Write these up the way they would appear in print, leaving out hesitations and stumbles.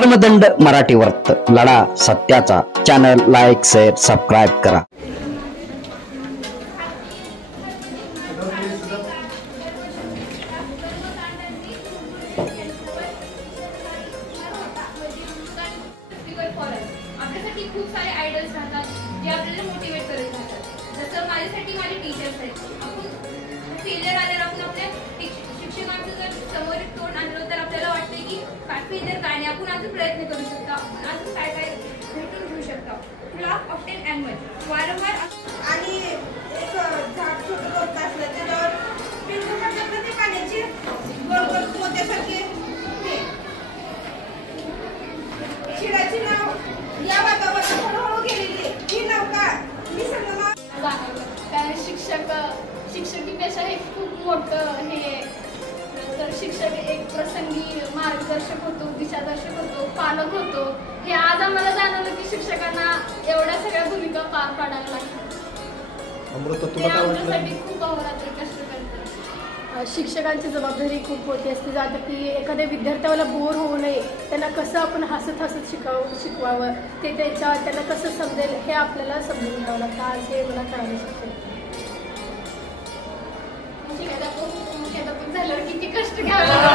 धर्मदंड मराठी वर्त लढा सत्याचा चॅनल लाईक शेअर सबस्क्राईब करा। आपल्यासाठी खूप सारे आयडल्स राहतात जे आपल्याला मोटिवेट करत राहतात। जसं माझ्यासाठी माझे टीचर्स आहेत। आपण फेलियर आल्यावर आपण आपल्या शिक्षकांचं जर समोर तोंड आणलं तर आपल्याला वाटतं की फेलियर काय नाही, आपण अजून प्रयत्न करू शकतो, आपण अजून काय काय भेटून घेऊ शकतो। क्लॉक ऑफ 10 एन्युअल वारंवार आणि एक झाड छोटं गवत असलं त्याच्यावर पिंजूच्या प्रति पाण्याची गोल गोल मोत्यासारखे शिडाची नाव या वातावरणात हळूहळू गेलेली ही नौका निसर्गाला जाणवलं। कारण शिक्षकी पेशा हे खूप मोठं हे आहे। तर शिक्षक एक प्रसंगी मार्गदर्शक होतो, दिशादर्शक होतो, पालक होतो। हे आज आम्हाला जाणवलं की शिक्षकांना एवढ्या सगळ्या भूमिका पार पाडाव्या लागतात। अमृता तुला काय वाटलं? आमच्यासाठी खूप अहोरात्र कष्ट करतात। शिक्षकांची जबाबदारी खूप मोठी असते। जातं की एखाद्या विद्यार्थ्याला बोर होऊ नये, त्यांना कसं आपण हसत हसत शिकवावं ते त्यांना कसं समजेल हे आपल्याला समजून घ्यावं लागतं। आज हे मला कळालं शिक्षण मुख्याध्यापक झाल्यावर किती कष्ट घ्यावे लागतात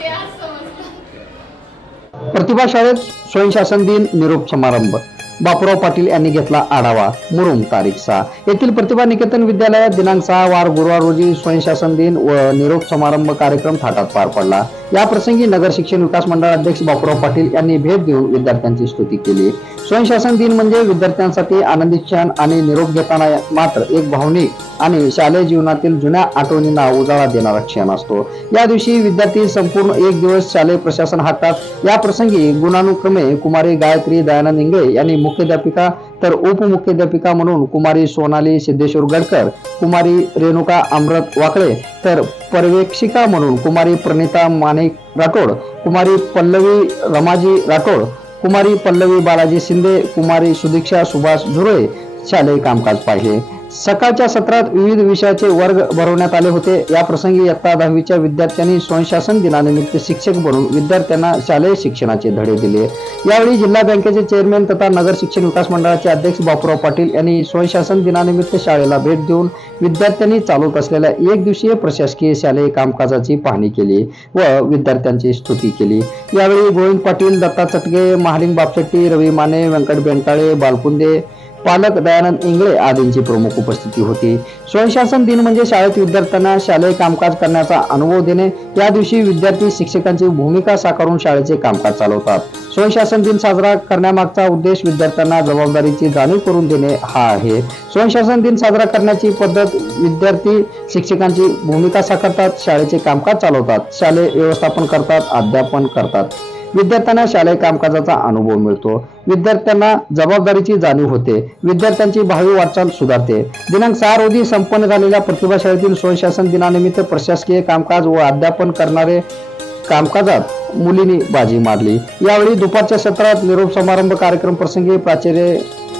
ते आज समजलं। प्रतिभा शाळेत स्वयंशासन दिन निरोप समारंभ बापूराव पाटील यांनी घेतला आढावा। मुरुम तारीख 6 येथील प्रतिभा निकेतन विद्यालयात दिनांक 6 वार गुरुवार रोजी स्वयंशासन दिन व निरोप समारंभ कार्यक्रम थाटात पार पडला। या प्रसंगी नगर शिक्षण विकास मंडळ अध्यक्ष बापूराव पाटील यांनी भेट देऊन विद्यार्थ्यांची स्तुती केली। स्वयंशासन दिन म्हणजे विद्यार्थ्यांसाठी आनंदी क्षण आणि निरोप घेताना मात्र एक भावनिक आणि शालेय जीवनातील जुन्या आठवणींना उजाळा देणारा क्षण असतो। या दिवशी विद्यार्थी संपूर्ण एक दिवस शालेय प्रशासन हातात। या प्रसंगी गुणानुक्रमे कुमारी गायत्री दयानंद इंगळे यांनी मुख्याध्यापिका तर उपमुख्याध्यापिका म्हणून कुमारी सोनाली सिद्धेश्वर गडकर, कुमारी रेणुका अमृत वाकळे तर पर्यवेक्षिका म्हणून कुमारी प्रणिता माणिक राठोड, कुमारी पल्लवी रमाजी राठोड, कुमारी पल्लवी बालाजी शिंदे, कुमारी सुदीक्षा सुभाष झुरळे शालेय कामकाज पाहिले। सकाळच्या सत्रात विविध विषयाचे वर्ग भरवण्यात आले होते। या प्रसंगी इयत्ता 10वीच्या विद्यार्थ्यांनी स्वयंशासन दिनानिमित्त शिक्षक बनून विद्यार्थ्यांना शालेय शिक्षणाचे धडे दिले। यावेळी जिल्हा बँकेचे चेअरमॅन तथा नगर शिक्षण विकास मंडळाचे अध्यक्ष बापूराव पाटील यांनी स्वयंशासन दिनानिमित्त शाळेला भेट देऊन विद्यार्थ्यांनी चालवत असलेल्या एक दिवसीय प्रशासकीय शालेय कामकाजाची पाहणी केली व विद्यार्थ्यांची स्तुती केली। यावेळी गोविंद पाटील, दत्ता चटगे, महालिंग बापशेट्टी, रवी माने, व्यंकट बेंटाळे, बालकुंदे, पालक दयानंद इंगळे आदींची प्रमुख उपस्थिती होती। स्वयंशासन दिन म्हणजे शाळेत विद्यार्थ्यांना शालेय कामकाज करण्याचा अनुभव देणे। या दिवशी विद्यार्थी शिक्षकांची भूमिका साकारून शाळेचे कामकाज चालवतात। स्वयंशासन दिन साजरा करण्यामागचा उद्देश विद्यार्थ्यांना जबाबदारीची जाणीव करून देणे हा आहे। स्वयंशासन दिन साजरा करण्याची पद्धत विद्यार्थी शिक्षकांची भूमिका साकारतात, शाळेचे कामकाज चालवतात, शालेय व्यवस्थापन करतात, अध्यापन करतात। विद्यार्थ्यांना शालेय कामकाजाचा अनुभव मिळतो, विद्यार्थ्यांना जबाबदारीची जाणीव होते, विद्यार्थ्यांची भावी वाटचाल सुधारते। दिनांक 6 रोजी संपन्न झालेल्या प्रतिभा शाळेतील स्वयंशासन दिनानिमित्त प्रशासकीय कामकाज व अध्यापन करणारे कामकाजात मुलींनी बाजी मारली। यावेळी दुपारच्या सत्रात निरोप समारंभ कार्यक्रम प्रसंगी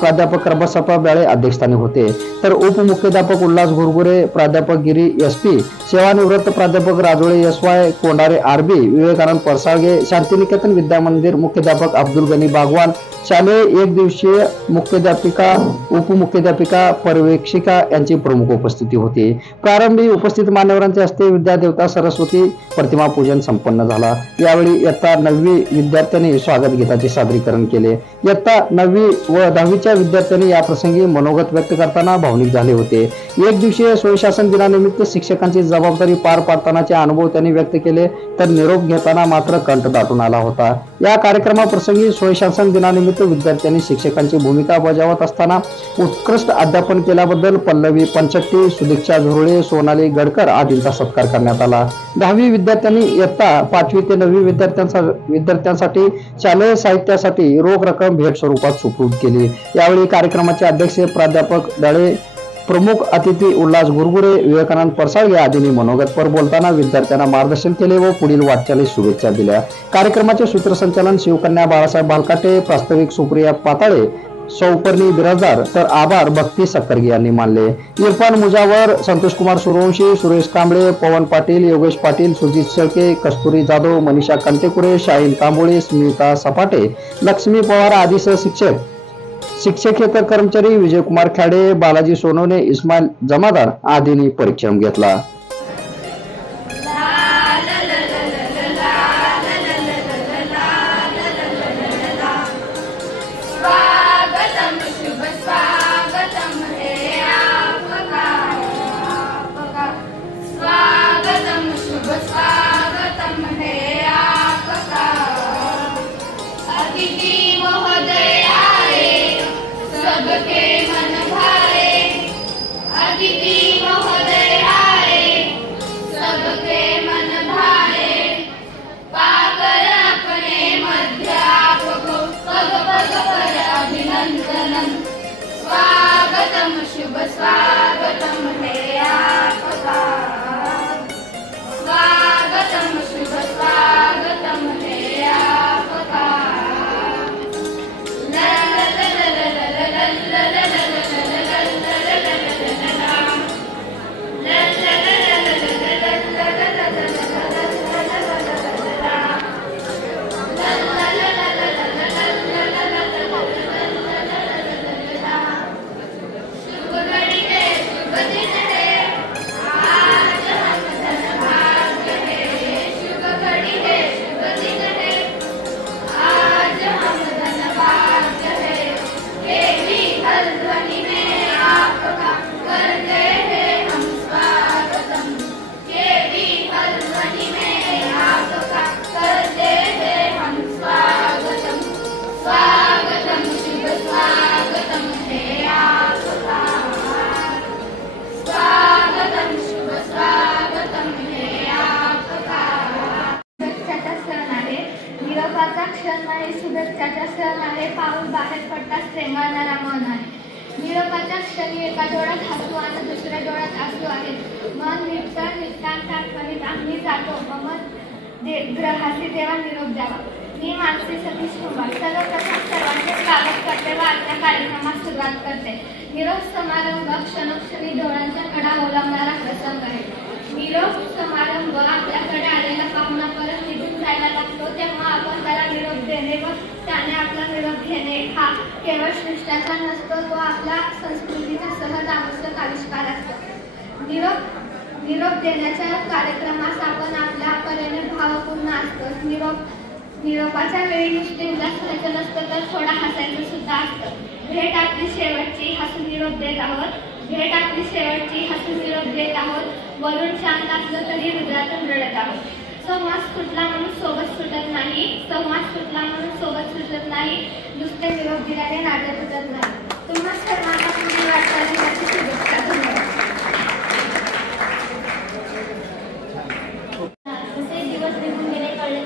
प्राध्यापक रबसप्पा ब्याळे अध्यक्षस्थानी होते, तर उपमुख्याध्यापक उल्हास घुरगुरे, प्राध्यापक गिरी एस.पी., सेवानिवृत्त प्राध्यापक राजोळे एस.वाय., कोंडारे आर.बी., विवेकानंद परसाळगे, शांतिनिकेतन विद्यामंदिर मुख्याध्यापक अब्दुल गनी बागवान, शालेय एक दिवसीय मुख्याध्यापिका, उपमुख्याध्यापिका, पर्यवेक्षिका यांची प्रमुख उपस्थिती होती। प्रारंभी उपस्थित मान्यवरांच्या हस्ते विद्यादेवता सरस्वती प्रतिमा पूजन संपन्न झाला। यावेळी इयत्ता 9वी विद्यार्थ्यांनी स्वागत गीताचे सादरीकरण केले। इयत्ता 9वी व 10वीच्या विद्यार्थ्यांनी या प्रसंगी मनोगत व्यक्त करताना भावनिक झाले होते। एक दिवसीय स्वयंशासन दिनानिमित्त शिक्षकांची जबाबदारी पार पाडतानाचे अनुभव त्यांनी व्यक्त केले, तर निरोप घेताना मात्र कंठ दाटून आला होता। या कार्यक्रमाप्रसंगी स्वयंशासन दिनानिमित्त विद्यार्थ्यांनी शिक्षकांची भूमिका बजावत असताना उत्कृष्ट अध्यापन केल्याबद्दल पल्लवी पंचट्टी, सुदीक्षा झुरळे, सोनाली गडकर आदींचा सत्कार करण्यात आला। 10वी विद्यार्थ्यांनी इयत्ता 5वी ते 9वी विद्यार्थ्यांसाठी शालेय साहित्यासाठी रोख रक्कम भेट स्वरूपात सुपूर्द केली। यावेळी कार्यक्रमाचे अध्यक्ष प्राध्यापक दळे, प्रमुख अतिथी उल्हास घुरगुरे, विवेकानंद परसाळगे आदींनी मनोगतपर बोलताना विद्यार्थ्यांना मार्गदर्शन केले व पुढील वाटचालीस शुभेच्छा दिल्या। कार्यक्रमाचे सूत्रसंचालन शिवकन्या बाळासाहेब भालकाटे, प्रास्ताविक सुप्रिया पाताळे, सौपर्णी बिराजदार तर आभार भक्ती सक्करगी यांनी मानले। इरफान मुजावर, संतोष कुमार सूर्यवंशी, सुरेश कांबळे, पवन पाटील, योगेश पाटील, सुजित शेळके, कस्तुरी जाधव, मनीषा कंटेकुरे, शाहीन तांबोळे, स्मिता सपाटे, लक्ष्मी पवार आदी शिक्षकेतर कर्मचारी, विजयकुमार खाडे, बालाजी सोनवणे, इस्माईल जमादार आदींनी परिश्रम घेतला। शुभ स्वागतम हे आपका, स्वागतम शुभ स्वागतम हे आपका। ला ला ला ला ला ला ला ला ला ला शुभेच्छाचा सण आहे, पाऊल बाहेर पडताच रेंगाळणारा मन आहे। निरोपाच्या क्षणी एका डोळ्यात हसू आणि दुसऱ्या डोळ्यात आसू आहे। मन निष्ठा निष्ठांत आठवणीत आम्ही जातो, ममत ग्रहासी देवा निरोप द्यावा। मी मानसी सतीश कुमार सर्वप्रथम सर्वांचे स्वागत करते व आजच्या कार्यक्रमास सुरुवात करते। निरोप समारंभ क्षणोक्षणी डोळ्यांच्या कडा ओलांडणारा प्रसंग आहे। निरोप समारंभ आपल्याकडे आलेला पाहुणा परत निघून जायला लागतो तेव्हा आपण त्याला निरोप देणे व त्याने आपला निरोप घेणे हा केवळ शिष्टाचार नसतो, तो आपला संस्कृतीचा सहज आवश्यक आविष्कार असतो। निरोप देण्याच्या कार्यक्रमास आपण आपल्या परीने भावपूर्ण असतो। निरोपाच्या वेळी नुसते उल्हास व्हायचं नसतं तर थोडा हसायचं सुद्धा असतं। भेट आपली शेवटची, हसून निरोप देत आहोत। भेट आपली शेवटची, हसून निरोप देत आहोत। वरून शांत असलं तरी हृदयातून रडत आहोत। संवाद सुटला म्हणून सोबत सुटत नाही, संवाद सुटला म्हणून सोबत सुटत नाही, नुसते निरोप दिल्याने नाते तुटत नाही। तुम्हा सर्वांना पुढील वाटचालीसाठी शुभेच्छा। धन्यवाद। कसे दिवस निघून गेले कळले,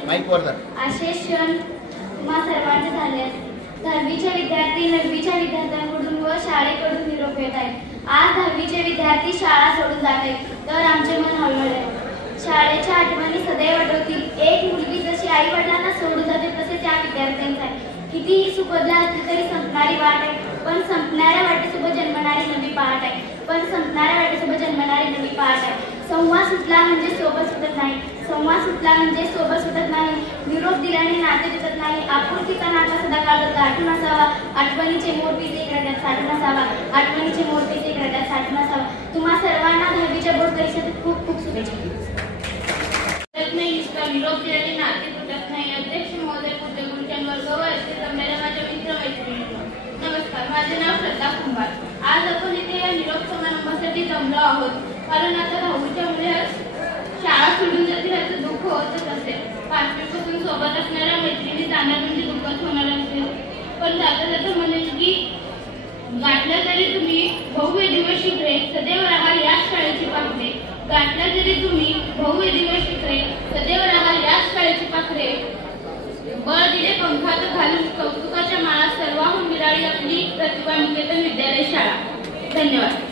असे क्षण तुम्हा सर्वांचे झाले आहेत। 10वीचे विद्यार्थी 9वीच्या विद्यार्थ्यांकडून व शाळेकडून निरोप येत आहेत। आज 10वीचे विद्यार्थी शाळा सोडून जात आहेत तर आमचे मन हळहळले। शाळेच्या आठवणी सदैव आठवतील। एक मुलगी जशी आई वडिलांना सोडून जाते तसे त्या विद्यार्थ्यांचा आहे। कितीही सुबदला असली तरी संपणारी वाट आहे, पण संपणाऱ्या वाटेसोबत जन्मणारी नवी पहाट आहे, पण संपणाऱ्या वाटेसोबत जन्मणारी नवी पहाट आहे। संवाद सुटला म्हणजे सोबत सुटत नाही, संवाद सुटला म्हणजे सोबत सुटत नाही, निरोप दिल्याने नाते तुटत नाही। आपुलकीचा नाता सदाकाळ गाठून असावा, आठवणीचे मोरपीस एक हृदयात साठून असावा, आठवणीचे मोरपीस एक हृदयात साठून असावा। तुम्हा सर्वांना 10वीच्या बोर्ड परीक्षेत खूप खूप शुभेच्छा। निरोप दिल्याने नाते तुटत नाही। अध्यक्ष महोदय, पूज्य गुरुजन वर्ग व येथे जमलेल्या माझ्या मित्र मैत्रिणींनो नमस्कार। माझे नाव श्रद्धा कुंभार। आज आपण इथे या निरोप समारंभासाठी जमलो आहोत कारण आता 10वीच्या मुळे शाळा सोडून जातील याचं दुःख होतच असेल। 5वीपासून सोबत असणाऱ्या मैत्रिणी जाणार म्हणजे दुःखच होणार असेल, पण जाता जाता म्हणेल की गाठल्या तरी तुम्ही भव्य दिवस शिखरे सदैव राहाल याच शाळेची पाखरे। गाठल्या जरी तुम्ही भव्य दिवस शिखरे सदैव राहाल याच शाळेची पाखरे। बळ दिले पंखात घालून कौतुकाच्या माळा सर्वाहून विराळी आपली प्रतिभा निकेतन विद्यालय शाळा। धन्यवाद।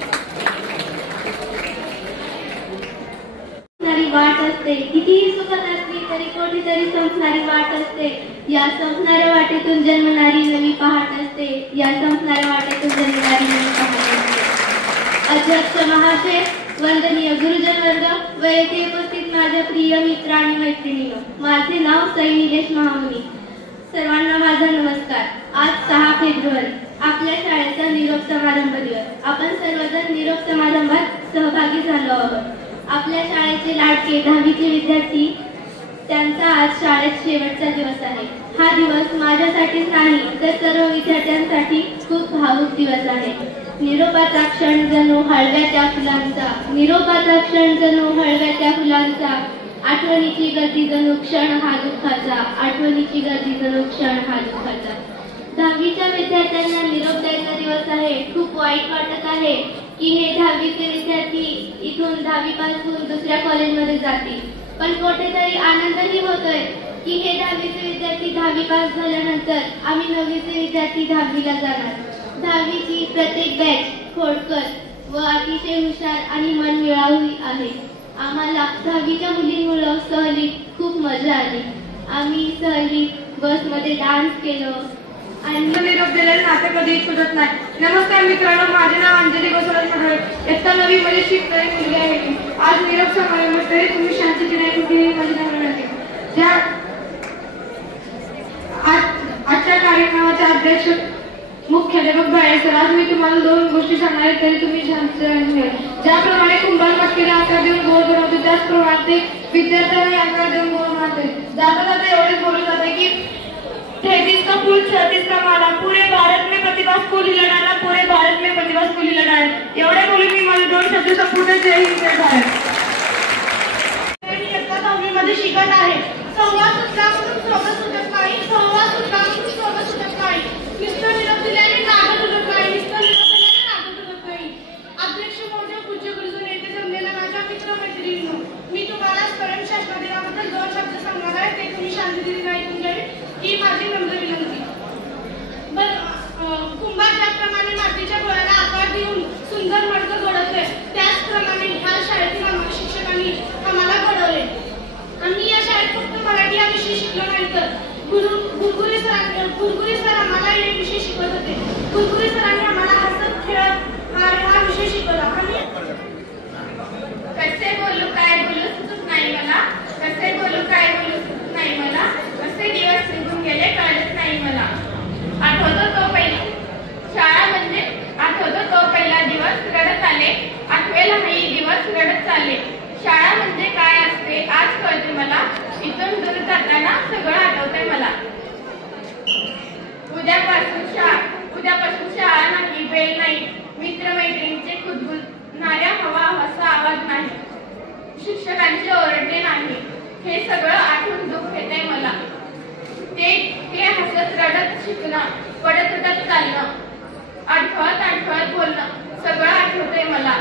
वाट असते कितीही सुखद असली कुठेतरी कोठेतरी संपणारी वाट असते. या संपणाऱ्या वाटेतून जन्मणारी नवी पहाट असते. या संपणाऱ्या वाटेतून जन्मणारी नवी पहाट असते. अध्यक्ष महाशय, वंदनीय गुरुजन वर्ग व येथे उपस्थित माझ्या प्रिय मित्र आणि मैत्रिणींनो, माझे नाव सई निलेश महामुनी. सर्वांना माझा नमस्कार. आज 6 फेब्रुवारी आपल्या शाळेचा निरोप समारंभ दिवस. आपण सर्वजण निरोप समारंभात सहभागी झालो आहोत. आपल्या शाळेचे लाडके 10वीचे विद्यार्थी, त्यांचा आज शाळेत शेवटचा दिवस आहे. हा दिवस माझ्यासाठीच नाही तर सर्व विद्यार्थ्यांसाठी खूप भावुक दिवस आहे. निरोपाचा क्षण जणू हळव्याच्या फुलांचा, निरोपाचा क्षण जणू हळव्याच्या फुलांचा, आठवणीची गर्दी जणू क्षण हा दुःखाचा, आठवणीची गर्दी जणू क्षण हा दुःखाचा. 10वीच्या विद्यार्थ्यांना निरोप द्यायचा दिवस आहे. खूप वाईट वाटत आहे की हे 10वीचे विद्यार्थी इथून 10वी पासून दुसऱ्या कॉलेजमध्ये जातील, पण कुठेतरी आनंदही होतोय की हे 10वीचे विद्यार्थी 10वी पास झाल्यानंतर आम्ही 9वीचे विद्यार्थी 10वीला जाणार. 10वीची प्रत्येक बॅच खोडकर व अतिशय हुशार आणि मनमिळावू आहे. आम्हाला 10वीच्या मुलींमुळे सहलीत खूप मजा आली. आम्ही सहलीत बसमध्ये डान्स केलो आणि निरोप दिलेले नाते कधीच सुटत नाही. नमस्कार मित्रांनो, माझे नाव अंजली गोसावी पडवे. इयत्ता 9वी मध्ये शिकणारी मुलगी आहे. आज निरोप समारंभ तरी तुम्ही शांततेने कुठेही मजा मिळते. आजच्या कार्यक्रमाचे अध्यक्ष मुख्याध्यापक बाळे सर, आज मी तुम्हाला 2 गोष्टी सांगणार आहे, तरी तुम्ही शांततेने. ज्याप्रमाणे कुंभार मटकीला आकार देऊन गोळ बनवतो, त्याचप्रमाणे ते विद्यार्थ्यांना आकार देऊन गोळ बनवते. जाता जाता एवढेच बोलू जाते की 33 का पुल 36 का माला, पूरे भारत में प्रतिभा स्कूल ही लढाना, पूरे भारत में प्रतिभा स्कूल ही लढाना. एवढे बोलून मी माझे 2 शब्द संपूर्ण जय हिंद जय भारत. मी इयत्ता 9वी मध्ये शिकत आहे. संवाद सुटला म्हणून सोबत सुटत नाही, संवाद सुटला म्हणून सोबत सुटत नाही. नुसतं निरोप दिल्याने नातं तुटत नाही, नुसतं निरोप दिल्याने नातं तुटत नाही. अध्यक्ष महोदय, पूज्य गुरुजन, येथे जमलेल्या माझ्या मित्र-मैत्रिणींनो, मी तुम्हाला स्वयंशासन दिनाबद्दल 2 शब्द सांगणार आहे. ते तुम्ही शांततेने ऐकून घ्यावे ही माझी नम्र विनंती. कुंभार ज्याप्रमाणे मातीच्या गोळ्याला आकार देऊन सुंदर मडकं घडवते, त्याचप्रमाणे ह्या शाळेतील आम्हाला शिक्षकांनी आम्हाला घडवले. आम्ही या शाळेत फक्त मराठी हा विषय शिकलो नाही तर गुरगुरी सर आम्हाला हे विषय शिकवत होते. गुरगुरी सरांनी आम्हाला हसत खेळत हा विषय शिकवला. आणि कसे बोलू काय बोलू सुचत नाही मला, कसे बोलू काय बोलू सुचत नाही मला, कसे दिवस निघून गेले कळत नाही मला. आठवतो तो पहिला शाळा म्हणजे, आठवतो तो पहिला दिवस रडत आले, आठवेलाही दिवस रडत चालले. शाळा म्हणजे काय असते आज कळते मला, इथून दूर जाताना सगळं आठवतंय मला. उद्यापासून शाळा नाही, बेल नाही, मित्रमैत्रिणींचे कुजबुजणाऱ्या हसा आवाज नाही, शिक्षकांचे ओरडणे नाही. हे सगळं आठवून दुःख येतंय मला. ते हसत रडत शिकणं, पडत उडत चालणं, आठवत बोलणं, सगळं आठवतंय मला.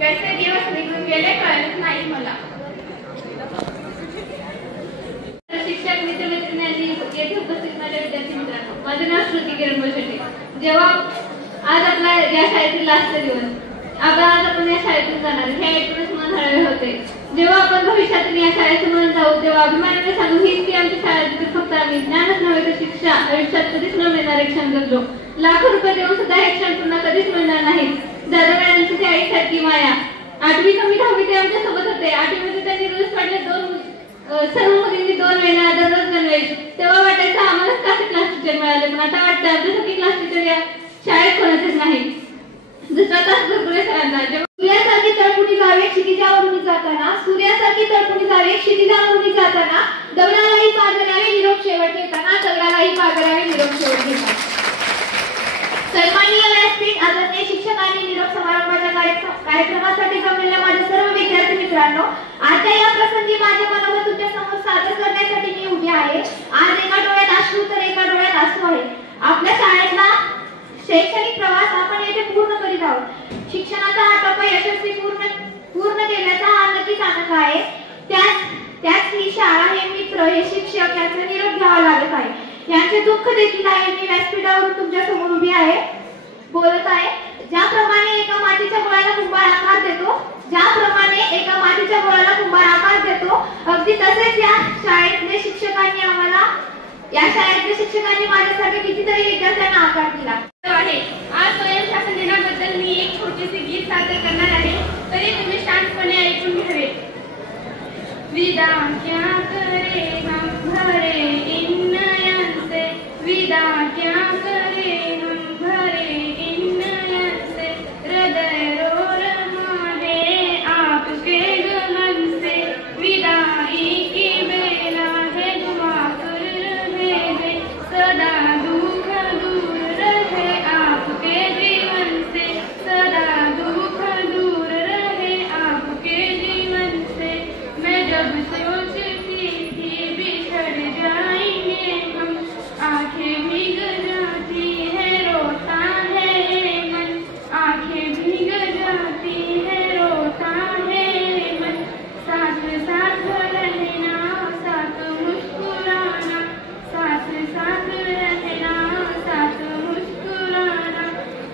कसे दिवस निघून गेले कळत नाही मला. शिक्षक मित्रमैत्रिणी येथे उपस्थित माझ्या विद्यार्थी मित्रांनो, माझे नाव श्रुती किरण शेट्टी. जेव्हा आज आपला या शाळेतील लास्ट दिवस, आपण या शाळेतून जाणार हे ऐकूनच मन हळवे होते. जेव्हा आपण भविष्यातून या शाळेतून जाऊ तेव्हा अभिमानाने सांगू हीच ती आमची शाळा, जिथे फक्त आम्ही ज्ञानच नव्हे तर शिक्षा आयुष्यात कधीच न मिळणारे क्षण जगलो. लाखो रुपये देऊन सुद्धा हे क्षण पुन्हा कधीच मिळणार नाही. दादाबाईंची ती आईसारखी माया. 8वी कमी 10वी ते आमच्या सोबत होते. 8वी मध्ये त्यांनी रोज पडले सर्व मुलींनी 2 वेळा दररोज गणवेश. तेव्हा वाटायचं आम्हालाच क्लास टीचर मिळाले, पण आता वाटतं आमच्यासाठी क्लास टीचर या शाळेत कोणाचेच नाही. दुसरा तास गुरगुरे सरांना. सूर्यासारखी तळपुटी जावे क्षितिजावरून जाताना, सूर्यासारखी तळपुटी जावे क्षितिजावरून जाताना, दगडालाही पार करावे निरोप शेवट घेताना, दगडालाही पार करावे निरोप शेवट घेताना. सन्माननीय व्यासपीठ, आदरणीय शिक्षक आणि निरोप समारंभाच्या कार्यक्रमासाठी जमलेल्या माझ्या सर्व विद्यार्थी मित्रांनो, आजच्या या प्रसंगी माझ्या मनोगत तुमच्या समोर सादर करण्यासाठी मी उभी आहे. आज एका डोळ्यात अश्रू तर एका डोळ्यात आसू आहे. आपल्या शाळेतला शैक्षणिक प्रवास आपण येथे पूर्ण करीत आहोत. शिक्षणाचा हा टप्पा यशस्वी पूर्ण केल्याचा हा नक्कीच आनंद आहे. त्याच ही शाळा, हे मित्र, हे शिक्षक यांचा निरोप घ्यावा लागत आहे. यांचे दुःख देखील आहे. मी व्यासपीठावरून तुमच्या समोर उभी आहे, बोलत आहे. ज्याप्रमाणे एका मातीच्या गोळ्याला कुंभार आकार देतो, ज्याप्रमाणे एका मातीच्या गोळ्याला कुंभार आकार देतो, अगदी तसेच या शाळेतले शिक्षकांनी माझ्यासाठी कितीतरी विद्यार्थ्यांना आकार दिला आहे. आज स्वयंशासन दिनाबद्दल मी एक छोटीशी गीत सादर करणार आहे, तरी तुम्ही शांतपणे ऐकून घ्यावे. विदा क्या करे हम भरे इन नयन से, विदा क्या करे हम भरे इन नयन से, हृदय रो रहा है आपके गगन से, विदाई की बेला है दुआ कर रहे हैं, सदा दुख दूर रहे आपके जीवन से, सदा दुख दूर रहे आपके जीवन से. मैं जब सोचती थी बिछड़ जाएंगे हम, आंखें भीग जाती है रोता है मन, आंखें भीग जाती है रोता है मन. साथ साथ रहना साथ मुस्कुराना, साथ साथ रहना साथ मुस्कुराना,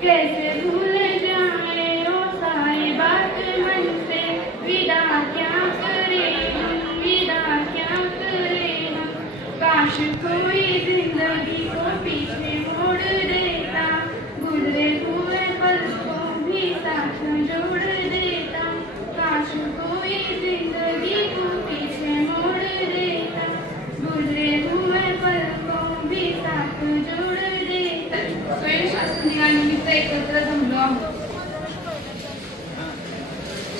कैसे भूल जाए वो सारी बात मन से. विदा क्या करे हम, विदा क्या करे हम, काश कोई जिंदगी को पीछे मोड़ देता, गुजरे हुए पल को भी साथ जोड़ देता, काश कोई जिंदगी को पीछे मोड़ देता, गुजरे हुए पल को भी साथ जोड़ देता. स्वयंशासन दिनानिमित्त एकत्र जमलो आहोत.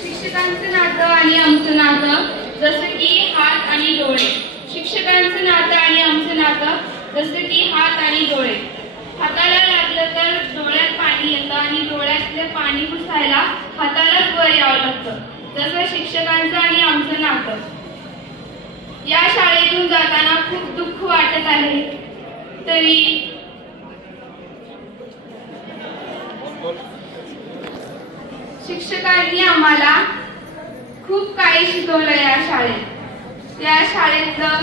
शिक्षकांचं नातं आणि आमचं नातं जसं की हात आणि डोळे. शिक्षकांचं नातं आणि आमचं नातं जसं की हात आणि डोळे. हाताला लागलं तर डोळ्यात पाणी येतं आणि डोळ्यातले पाणी पुसायला हातालाच वर यावं लागतं. जसं शिक्षकांचं आणि आमचं नातं. या शाळेतून जाताना खूप दुःख वाटत आहे, तरी शिक्षकांनी आम्हाला खूप काही शिकवलं. या शाळेतलं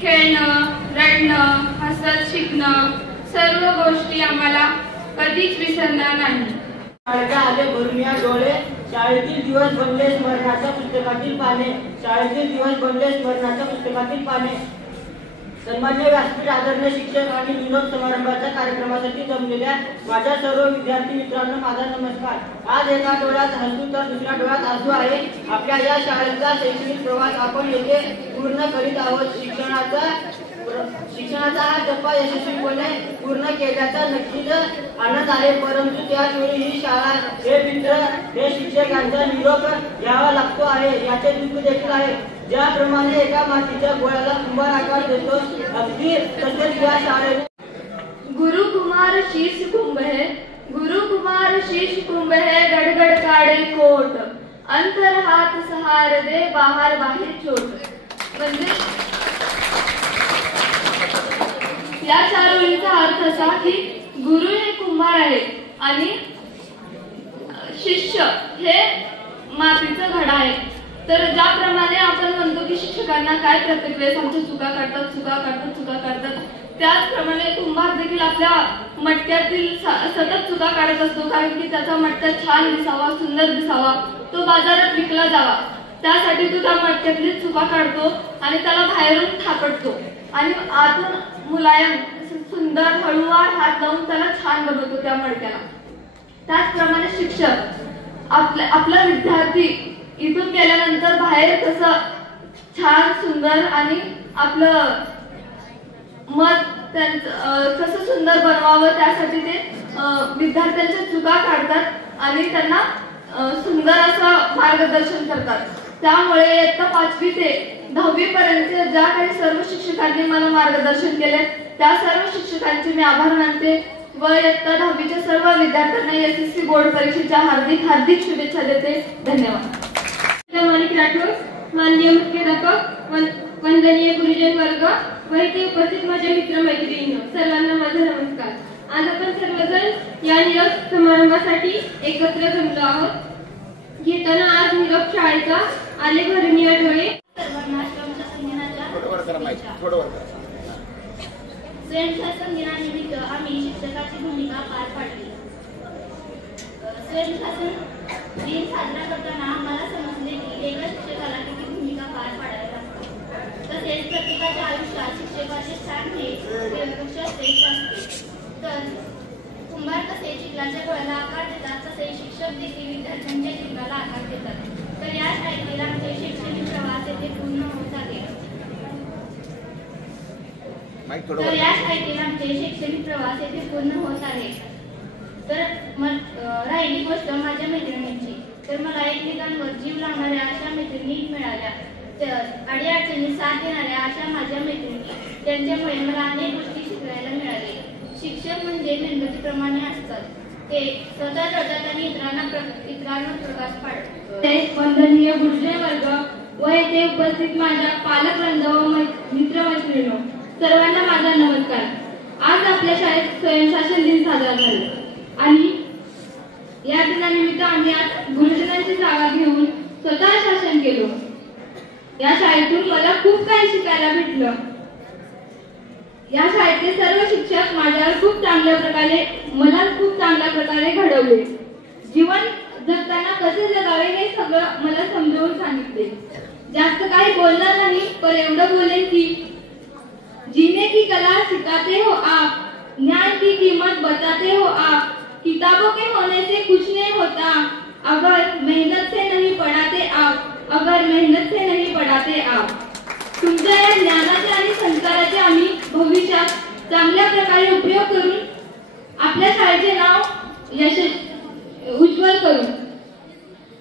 खेळणं, रडणं, हसत शिकणं, सर्व गोष्टी आम्हाला कधीच विसरणार नाही. शाळेच्या आले भरून या डोळे, शाळेतील दिवस बनले स्मरणाच्या पुस्तकातील पाने, शाळेतील दिवस बनले स्मरणाच्या पुस्तकातील पाने. सन्मान्य व्यासपीठ, आदरणीय शिक्षक आणि विनोद समारंभाच्या कार्यक्रमासाठी जमलेल्या माझ्या सर्व विद्यार्थी मित्रांनो, माझा नमस्कार. आज एका डोळ्यात हसू तर दुसऱ्या डोळ्यात आसू आहे. आपल्या या शाळेचा शैक्षणिक प्रवास आपण येथे पूर्ण करीत आहोत. शिक्षणाचा हा टप्पा यशस्वीपणे पूर्ण केल्याचा नक्कीच आनंद आहे, परंतु त्याचवेळी ही शाळा, हे मित्र, हे शिक्षकांचा निरोप घ्यावा लागतो आहे, याचे दुःख देखील आहे. ज्याप्रमाणे एका मातीच्या गोळ्याला कुंभार आकार देतो, अगदी तसेच या शाळेत गुरु कुमार शीश कुंभ है, गुरु कुमार शीश कुंभ है, गडगड काढे कोट, अंतर हात सहार दे, बाहेर बाहेर चोट. म्हणजे या चार ओळींचा अर्थ असा की गुरु हे कुंभार आहेत आणि शिष्य हे मातीचं घडा आहे. तर ज्याप्रमाणे आपण म्हणतो की शिक्षकांना काय प्रत्येक वेळेस आमच्या चुका काढतात, त्याचप्रमाणे कुंभार देखील आपल्या मटक्यातील सतत चुका काढत असतो, कारण की त्याचा मटका छान दिसावा, सुंदर दिसावा, तो बाजारात विकला जावा, त्यासाठी तो त्या मटक्यातली चुका काढतो आणि त्याला बाहेरून थापटतो आणि आतून मुलायम, सुंदर, हळूवार हात लावून त्याला छान बनवतो त्या मडक्याला. त्याचप्रमाणे शिक्षक आपला विद्यार्थी इथून गेल्यानंतर बाहेर कसं छान, सुंदर आणि आपलं मत कसं सुंदर बनवावं, त्यासाठी ते विद्यार्थ्यांच्या चुका काढतात आणि त्यांना सुंदर असं मार्गदर्शन करतात. त्यामुळे इयत्ता 5वी ते 10वी पर्यंत ज्या काही सर्व शिक्षकांनी मला मार्गदर्शन केले, त्या सर्व शिक्षकांचे मी आभार मानते व इयत्ता 10वीच्या सर्व विद्यार्थ्यांना SSC बोर्ड परीक्षेच्या हार्दिक शुभेच्छा देते. धन्यवाद. माणिक राठोड, माननीय मुख्याध्यापक, वंदनीय गुरुजन वर्ग व इथे उपस्थित माझ्या मित्रमैत्रिणींनो, सर्वांना माझा नमस्कार. आज आपण सर्वजण या निरोप समारंभासाठी एकत्र जमलो आहोत. घेताना आज निरोप शाळेचा आले भरून या डोळे. स्वयंशासन दिनानिमित्त आम्ही शिक्षकाची भूमिका पार पाडली. स्वयंशासन दिन साजरा करताना मला समजले की एका शिक्षकाला किती भूमिका पार पाडाव्या लागतात. तसेच प्रत्येकाच्या आयुष्यात शिक्षकाचे स्थान हे देवापेक्षा श्रेष्ठ असते. तर कुंभार कसे चिखलाच्या गोळ्याला आकार देतात, तसे शिक्षक देखील विद्यार्थ्यांच्या जीवनाला आकार देतात. तर या शाळेतील आमचे शैक्षणिक प्रवास येथे पूर्ण होत आहे. तर राहिली गोष्ट माझ्या मैत्रिणींची. तर मला एकमेकांवर जीव लावणाऱ्या अशा मैत्रिणी मिळाल्या. अडीअडचणी साथ देणाऱ्या अशा माझ्या मैत्रिणी, त्यांच्यामुळे मला अनेक गोष्टी शिकायला मिळाल्या. शिक्षक म्हणजे मेणबत्तीप्रमाणे असतात. ते स्वतः रडतात आणि इतरांना प्रकाश पाडतात. वंदनीय गुरुजन वर्ग व येथे उपस्थित माझ्या पालकवृंद व मित्रमैत्रिणी सर्वांना माझा नमस्कार. आज आपल्या शाळेत स्वयंशासन दिन साजरा झाला आणि या दिनानिमित्त आम्ही आज गुरुजनांची जागा घेऊन स्वतः शासन केलो. या शाळेतून मला खूप काही शिकायला भेटलं. या शाळेतले सर्व शिक्षक मला खूप चांगल्या प्रकारे घडवले. जीवन जगताना कसे जगावे हे सगळं मला समजावून सांगितले. जास्त काही बोलणार नाही, पण एवढं बोलेन की जीने की कला सिखाते हो आप, ज्ञान की कीमत बताते हो आप, किताबों के होने से कुछ नहीं होता, अगर मेहनत से नहीं पढ़ाते आप. तुमच्या या ज्ञानाचे आणि संस्काराचे आम्ही भविष्यात चांगल्या प्रकारे उपयोग करून आपल्या शाळेचे नाव उज्ज्वल करू.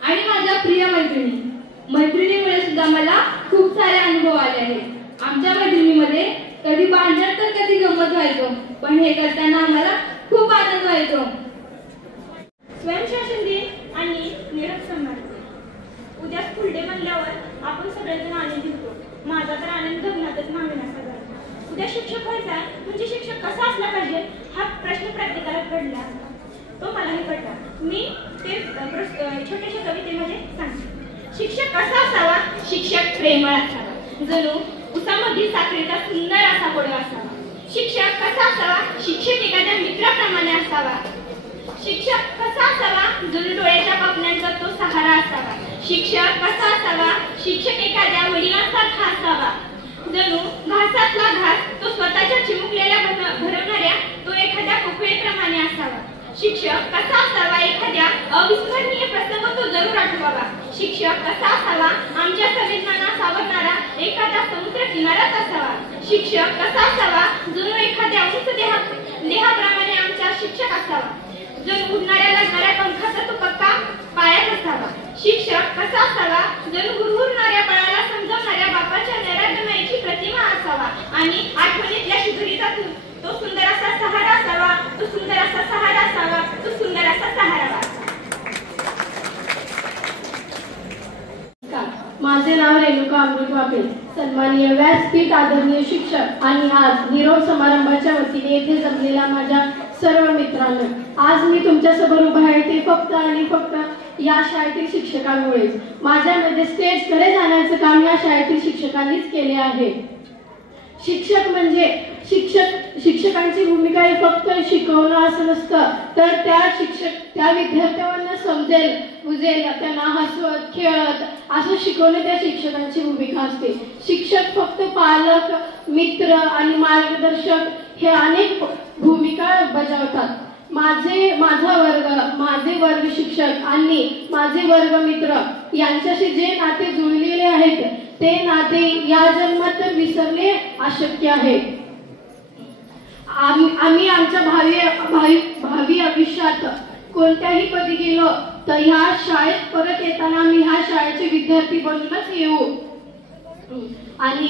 आणि माझ्या प्रिय मैत्रिणीमुळे सुद्धा मला खूप सारे अनुभव आले आहेत. आमच्या मैत्रिणीमध्ये कधी भांडण तर कधी गंमत व्हायचो, पण हे करताना आम्हाला खूप आनंद व्हायचो. स्वयंशासन दिन आणि निरोप समारंभ. उद्या स्कूल डे म्हणल्यावर आपण सगळेजण आनंदी होतो. माझा तर आनंद गगनातच मागण्याचा झाला. उद्या शिक्षक व्हायचा म्हणजे शिक्षक कसा असला पाहिजे हा प्रश्न प्रत्येकाला पडला. तो मलाही पडला. मी ते छोट्याशा कवितेमध्ये सांगते. शिक्षक कसा असावा? शिक्षक प्रेमळ असावा, जणू उसामधील साखरेचा सुंदर असा गोडवा असावा. शिक्षक कसा असावा? शिक्षक एखाद्या मित्राप्रमाणे असावा. शिक्षक कसा असावा? जणू डोळ्याच्या पापण्यांचा तो सहारा असावा. शिक्षक कसा असावा? शिक्षक एखाद्या वडिलांसारखा असावा, जणू घासातला घास तो स्वतःच्या चिमुकलेल्या भरवणाऱ्या तो एखाद्या पोकळीप्रमाणे असावा. शिक्षक कसा असावा? एखाद्या अविस्मरणीय प्रसंग तो जरूर आठवावा. शिक्षक कसा असावा? आमच्या संवेदनांना सावरणारा एखादा समुद्र किनाराच असावा. शिक्षक कसा असावा? जणू एखाद्या उंच देहाप्रमाणे आमचा शिक्षक असावा, जणू उडणाऱ्या लागणाऱ्या पंखाचा तो पक्का पायाच असावा. शिक्षक कसा असावा? जणू गुरगुरणाऱ्या बाळाला समजावणाऱ्या बापाच्या नैराश्यमाईची प्रतिमा असावा आणि आठवणीतल्या शिदुरीचा तो सुंदर असा सहारा असावा. तो सुंदर असा सहारा असावा. तो सुंदर असा सहारा. माझे नाव रेणुका अमृत वापे. सन्माननीय व्यासपीठ, आदरणीय शिक्षक आणि आज निरोप समारंभाच्या वतीने येथे जमलेल्या माझ्या सर्व मित्रांनो, आज मी तुमच्यासमोर उभा आहे ते फक्त आणि फक्त या शाळेतील शिक्षकांमुळेच. माझ्यामध्ये स्टेजकडे जाण्याचं काम या शाळेतील शिक्षकांनीच केले आहे. शिक्षक म्हणजे शिक्षकांची भूमिका ही फक्त शिकवणं असं नसतं, तर त्या विद्यार्थ्यांना समजेल, बुजेल, त्यांना हसवत खेळत असं शिकवणं त्या शिक्षकांची भूमिका असते. शिक्षक फक्त पालक, मित्र आणि मार्गदर्शक हे अनेक भूमिका बजावतात. माझे वर्ग शिक्षक आणि माझे वर्ग मित्र यांच्याशी जे नाते जुळलेले आहेत ते नाते या जन्मात तर विसरणे अशक्य आहे. आम्ही आमच्या भावी आयुष्यात कोणत्याही पदी गेलो तर ह्या शाळेत परत येताना आम्ही ह्या शाळेचे विद्यार्थी बनूनच येऊ. आणि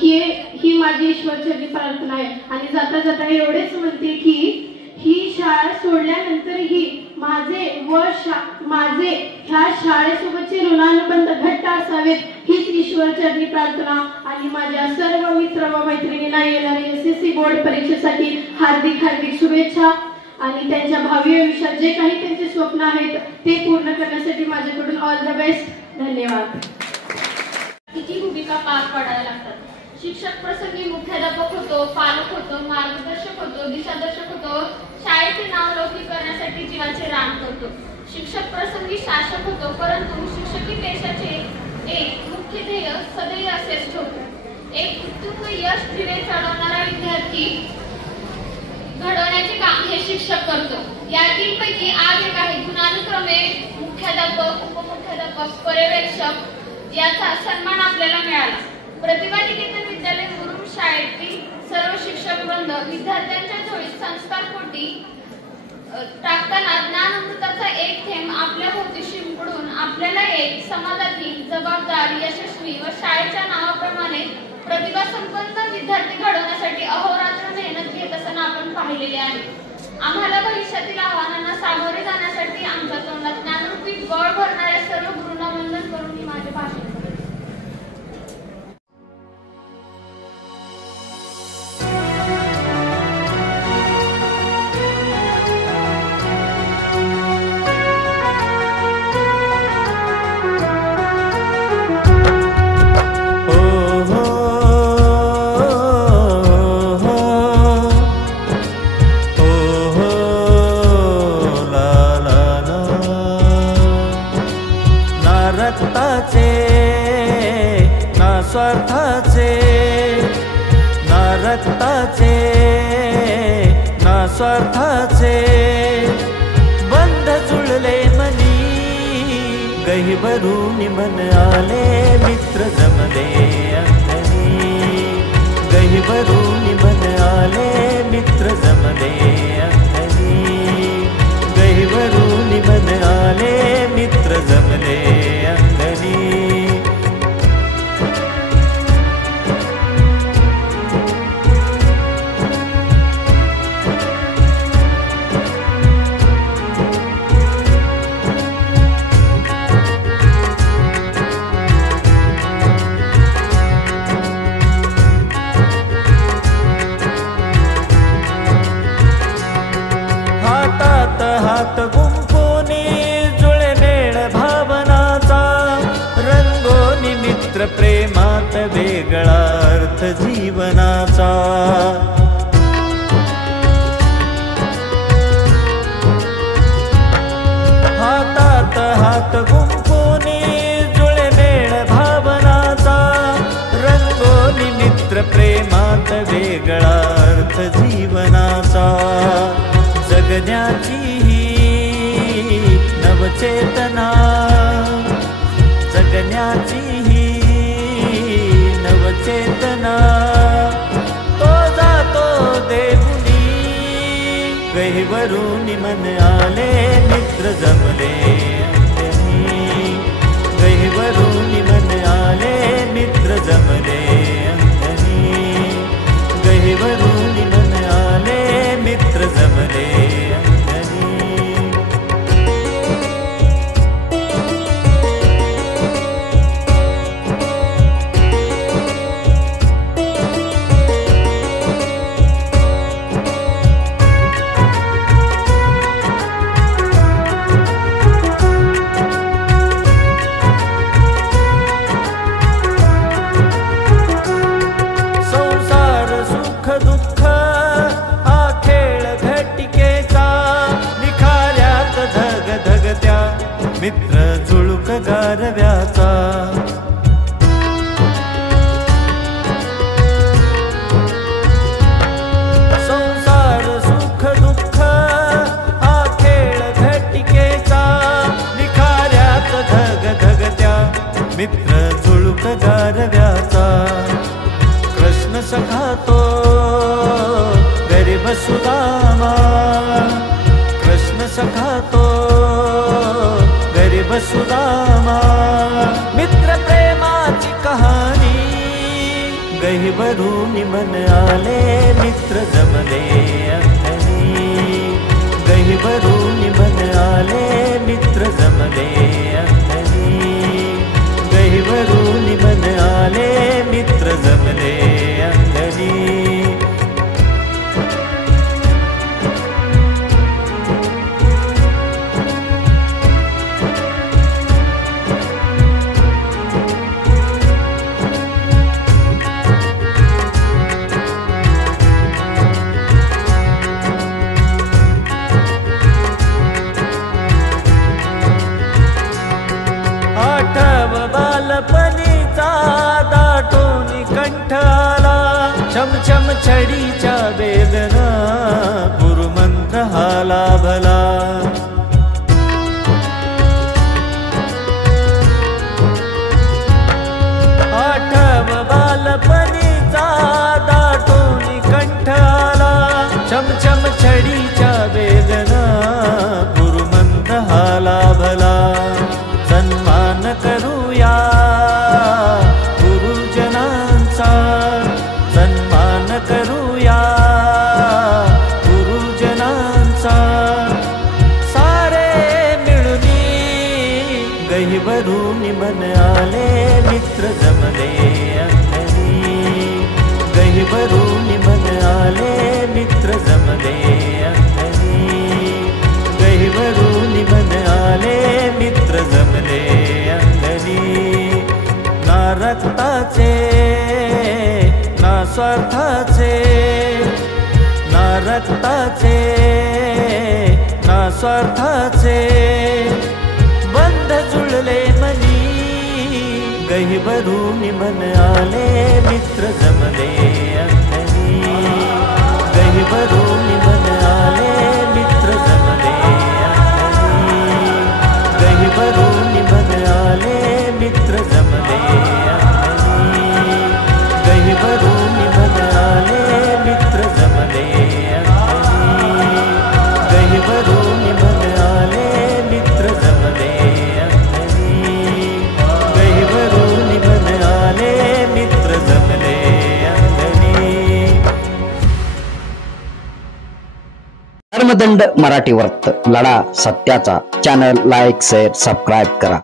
ही माझी ईश्वरचरणी प्रार्थना आहे. आणि जाता जाता एवढेच म्हणते की ही शाळा सोडल्यानंतरही माझे ह्या शाळेसोबतचे ऋणानुबंध घट्ट असावेत हीच ईश्वरचरणी प्रार्थना. आणि माझ्या सर्व मित्र व मैत्रिणींना येणाऱ्या SSC बोर्ड परीक्षेसाठी हार्दिक शुभेच्छा. आणि त्यांच्या भावी आयुष्यात जे काही त्यांचे स्वप्न आहेत ते पूर्ण करण्यासाठी माझ्याकडून ऑल द बेस्ट. धन्यवाद. किती भूमिका पार पाडायला लागतात. शिक्षक प्रसंगी मुख्याध्यापक होतो, पालक होतो, मार्गदर्शक होतो, दिशादर्शक होतो, शाळेचे नाव लौकिक करण्यासाठी जीवाचे रान करतो. शिक्षक प्रसंगी शासक होतो, परंतु शिक्षकी पेशाचे एक मुख्य ध्येय सदैव असेच ठेवतो. एक उत्तुंग यश दिवे चढवणारा विद्यार्थी घडवण्याचे काम हे शिक्षक करतो. यातील पैकी आज एक आहे गुणानुक्रमे मुख्याध्यापक, उपमुख्याध्यापक, पर्यवेक्षक याचा सन्मान आपल्याला मिळाला. प्रतिभा निकेतन विद्यालय मुरुम शाळेतील सर्व शिक्षक वृंद विद्यार्थ्यांच्या झोळीत संस्कारपोटी टाकताना ज्ञानामृताचा एक थेंब आपल्या भोवती शिंपडून आपल्याला एक समाजातील जबाबदार, यशस्वी व शाळेच्या नावाप्रमाणे प्रतिभा संपन्न विद्यार्थी घडवण्यासाठी अहोरात्र मेहनत घेत असताना आपण पाहिलेले आहे. आम्हाला भविष्यातील आव्हानांना सामोरे जाण्यासाठी आमच्या तोंडात ज्ञानरूपी बळ भरणाऱ्या सर्व गुरूंना वंदन करून मी माझे भाषण करते. स्वार्थाचे बंध जुळले मनी, गहिवरून मन आले मित्र जमले अंगणी. गहिवरून मन आले मित्र जमले अंगणी. गहिवरून मन आले मित्र जमले अंगणी. हात गुंफोनी जुळे मेळ भावनाचा, रंगोनी मित्र प्रेमात वेगळा अर्थ जीवनाचा. हातात हात गुंफोनी जुळे मेळ भावनाचा, रंगोनी मित्र प्रेमात वेगळा अर्थ जीवनाचा. जगण्याची ही नवचेतना, जगण्याची ही नवचेतना. तो जातो देहुनी, गहिवरून मन आले मित्र जमले अंगणी. गहिवरून मन आले मित्र जमले अंगणी. गहिवरून मन आले मित्र जमले अंगणी. संसार सुख दुःख हा खेळ घटिकेचा, निखाऱ्यात धग धगत्या मित्र झुळूक गारव्याचा. संसार सुख दुःख हा खेळ घटिकेचा, निखाऱ्यात धग धगत्या मित्र झुळूक गारव्याचा. कृष्ण सखा तो गरीब सुदामा, कृष्ण सखा तो गरीब सुदामा. मित्र प्रेमाची कहाणी, गहिवरून मन आले मित्र जमले अंगणी. गहिवरून मन आले मित्र जमले अंगणी. गहिवरून मन आले मित्र जमले अंगणी. छडीच्या वेदना गुरुमंत्र हा लाभला आठव बालपणीचा दाटून कंठ आला चमचम छडीच्या वेदना गुरुमंत्र हा लाभला सन्मान करूया गुरुजनांचा सन्मान करूया गुरुजनांचा सारे मिळूनी गहिवरून मन आले मित्र जमले अंगणी गहिवरून मन आले मित्र जमले अंगणी गहिवरून मन आले मित्र जमले अंगणी ना रक्ताचे ना स्वार्थाचे ना रक्ताचे ना स्वार्थाचे बंध जुळले मनी गहिवरून मन आले मित्र जमले अंगणी गहिवरून मन आले मित्र जमले अंगणी गहिवरून मन आले मित्र जमले अंगणी गहिवरून मन आले मित्र जमले अंगणी गहिवरून मन आले मित्र जमले अंगणी गहिवरून मन आले मित्र जमले अंगणी धर्मदंड मराठी वर्त लढा सत्याचा चॅनल लाईक शेअर सबस्क्राईब करा.